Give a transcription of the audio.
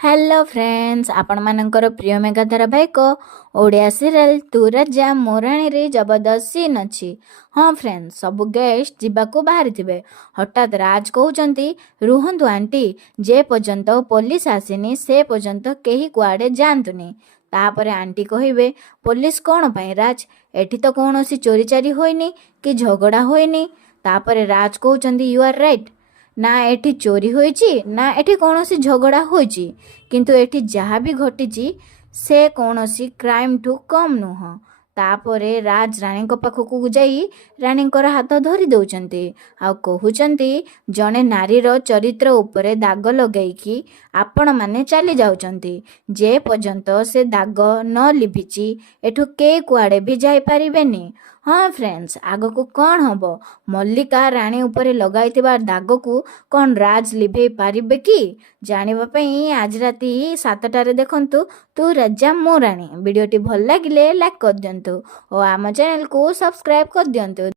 Hello friends आपण मानकर प्रिय मेगा धारावाहिक ओडिया सीरियल तू राजा मोराणी रे जबरदस्त सीन अच्छी। हाँ फ्रेंड्स सब गेस्ट जीवाकू बाहरी थिबे। हठात राज कहउचंती रुहंतु आंटी जे पर्यंत पुलिस आसीनी से पर्यंत केही कुआडे जांतुनी। तापरे आंटी कहिबे पुलिस कौन पाई राज एठी तो कौनसी चोरी चारी होइनी कि झगड़ा होइनी। तापरे राज कहउचंती यू आर राइट ना एठी चोरी होईची ना एठी कौनसी झगड़ा होईची किंतु एठी जहा भी घटिची से कौनसी क्राइम ठू कम नुह। तापरे राज रानी पाखक जाई रानीकर हाथ धरी दौचंती आ कहउचंती जने नारीर चरित्र उपरे दाग लगेइकी आपण माने चली जाउचंती जे पर्यंत से दाग न लिभिची एठू के कुआडे भी जाई परिबेनी। हाँ फ्रेंड्स आगको कौन हम मल्लिका रानी उपरे लगाइथिबा दाग को कौन राज लिभे पारिबे कि जानिबा पई आज राती 7टारे देखंतु तू राजा मोराणी। वीडियोटी भल लागिले लाइक कर दियंतु और आम चैनल को सब्सक्राइब कर दियंतु।